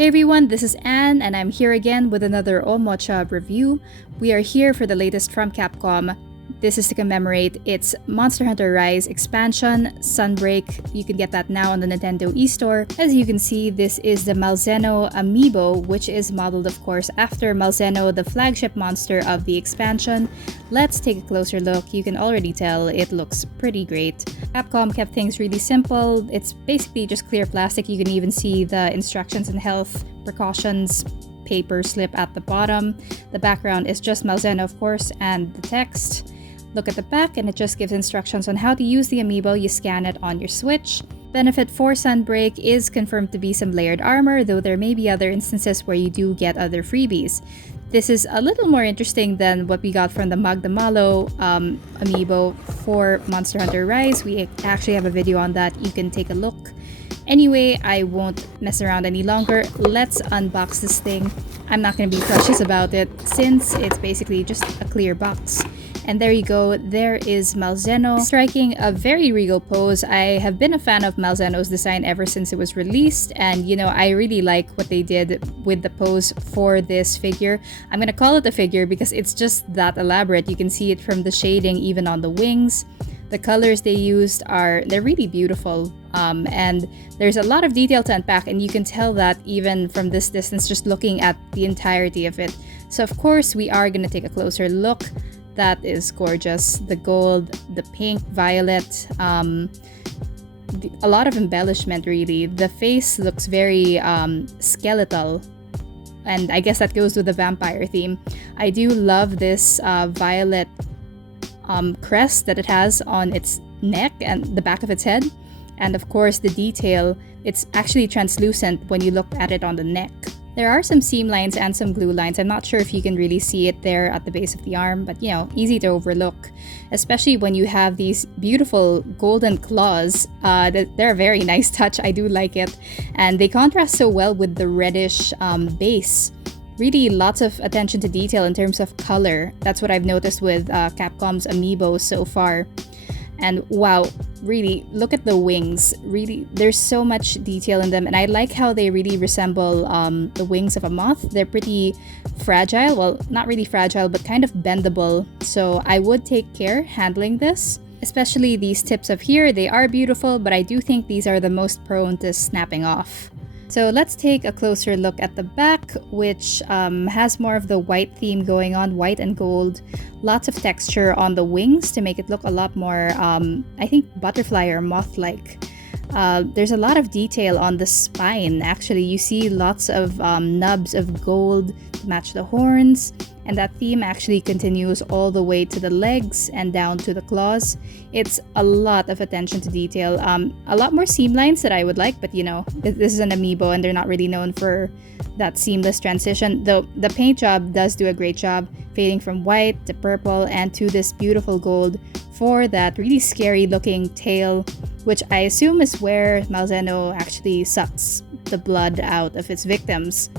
Hey everyone, this is Anne, and I'm here again with another Omocha review. We are here for the latest from Capcom. This is to commemorate its Monster Hunter Rise expansion, Sunbreak. You can get that now on the Nintendo eStore. As you can see, this is the Malzeno Amiibo, which is modeled of course after Malzeno, the flagship monster of the expansion. Let's take a closer look. You can already tell it looks pretty great. Capcom kept things really simple. It's basically just clear plastic. You can even see the instructions and health precautions paper slip at the bottom. The background is just Malzeno of course, and the text. Look at the back and it just gives instructions on how to use the amiibo. You scan it on your Switch. Benefit for Sunbreak is confirmed to be some layered armor, though there may be other instances where you do get other freebies. This is a little more interesting than what we got from the Magnamalo amiibo for Monster Hunter Rise. We actually have a video on that. You can take a look. Anyway, I won't mess around any longer. Let's unbox this thing. I'm not going to be precious about it since it's basically just a clear box. And there you go, there is Malzeno, striking a very regal pose. I have been a fan of Malzeno's design ever since it was released, and you know, I really like what they did with the pose for this figure. I'm gonna call it a figure because it's just that elaborate. You can see it from the shading even on the wings. The colors they used they're really beautiful, and there's a lot of detail to unpack, and you can tell that even from this distance just looking at the entirety of it. So of course we are gonna take a closer look. That is gorgeous. The gold, the pink, violet, a lot of embellishment really. The face looks very skeletal, and I guess that goes with the vampire theme. I do love this violet crest that it has on its neck and the back of its head. And of course the detail, it's actually translucent when you look at it on the neck. There are some seam lines and some glue lines. I'm not sure if you can really see it there at the base of the arm, but you know, easy to overlook. Especially when you have these beautiful golden claws. They're a very nice touch, I do like it. And they contrast so well with the reddish base. Really lots of attention to detail in terms of color. That's what I've noticed with Capcom's amiibo so far. And wow, really, look at the wings. Really, there's so much detail in them, and I like how they really resemble the wings of a moth. They're pretty fragile. Well, not really fragile, but kind of bendable. So I would take care handling this. Especially these tips of here, they are beautiful, but I do think these are the most prone to snapping off. So let's take a closer look at the back, which has more of the white theme going on, white and gold. Lots of texture on the wings to make it look a lot more, I think, butterfly or moth-like. There's a lot of detail on the spine. Actually, you see lots of nubs of gold to match the horns. And that theme actually continues all the way to the legs and down to the claws. It's a lot of attention to detail. A lot more seam lines that I would like, but you know, this is an amiibo and they're not really known for that seamless transition. Though the paint job does do a great job, fading from white to purple and to this beautiful gold for that really scary looking tail, which I assume is where Malzeno actually sucks the blood out of its victims.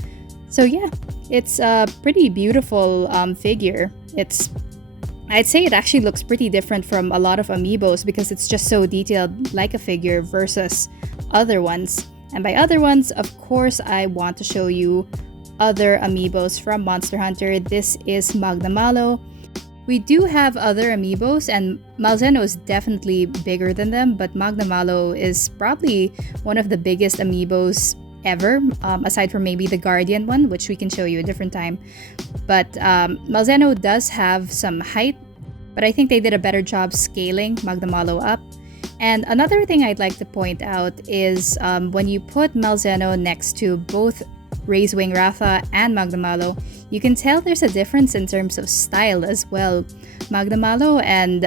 So yeah, it's a pretty beautiful figure. I'd say it actually looks pretty different from a lot of amiibos because it's just so detailed like a figure versus other ones. And by other ones, of course, I want to show you other amiibos from Monster Hunter. This is Magnamalo. We do have other amiibos, and Malzeno is definitely bigger than them, but Magnamalo is probably one of the biggest amiibos ever, aside from maybe the Guardian one, which we can show you a different time. But Malzeno does have some height, but I think they did a better job scaling Magnamalo up. And another thing I'd like to point out is when you put Malzeno next to both Razewing Ratha and Magnamalo, you can tell there's a difference in terms of style as well. Magnamalo and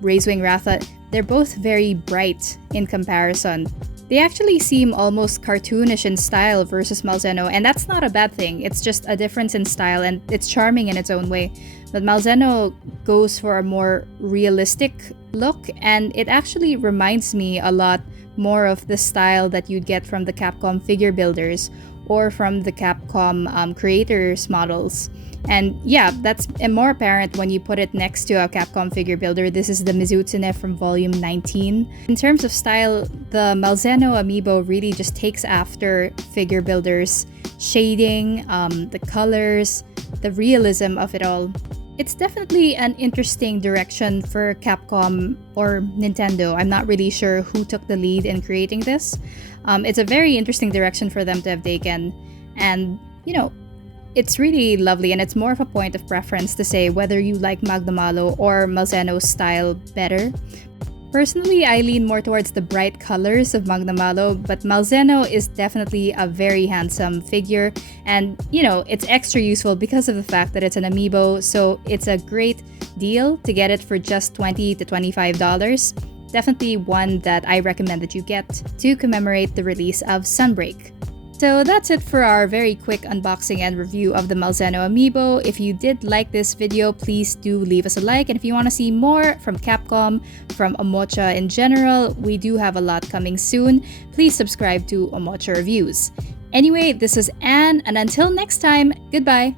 Razewing Ratha, they're both very bright in comparison. They actually seem almost cartoonish in style versus Malzeno, and that's not a bad thing. It's just a difference in style, and it's charming in its own way. But Malzeno goes for a more realistic look, and it actually reminds me a lot more of the style that you'd get from the Capcom figure builders or from the Capcom creators models. And yeah, that's more apparent when you put it next to a Capcom figure builder. This is the Mizutsune from volume 19. In terms of style, the Malzeno amiibo really just takes after figure builders shading, the colors, the realism of it all. It's definitely an interesting direction for Capcom or Nintendo. I'm not really sure who took the lead in creating this. It's a very interesting direction for them to have taken. And, you know, it's really lovely, and it's more of a point of preference to say whether you like Magnamalo or Malzeno's style better. Personally, I lean more towards the bright colors of Magnamalo, but Malzeno is definitely a very handsome figure, and you know, it's extra useful because of the fact that it's an amiibo, so it's a great deal to get it for just $20 to $25. Definitely one that I recommend that you get to commemorate the release of Sunbreak. So that's it for our very quick unboxing and review of the Malzeno Amiibo. If you did like this video, please do leave us a like. And if you want to see more from Capcom, from Omocha in general, we do have a lot coming soon. Please subscribe to Omocha Reviews. Anyway, this is Anne, and until next time, goodbye!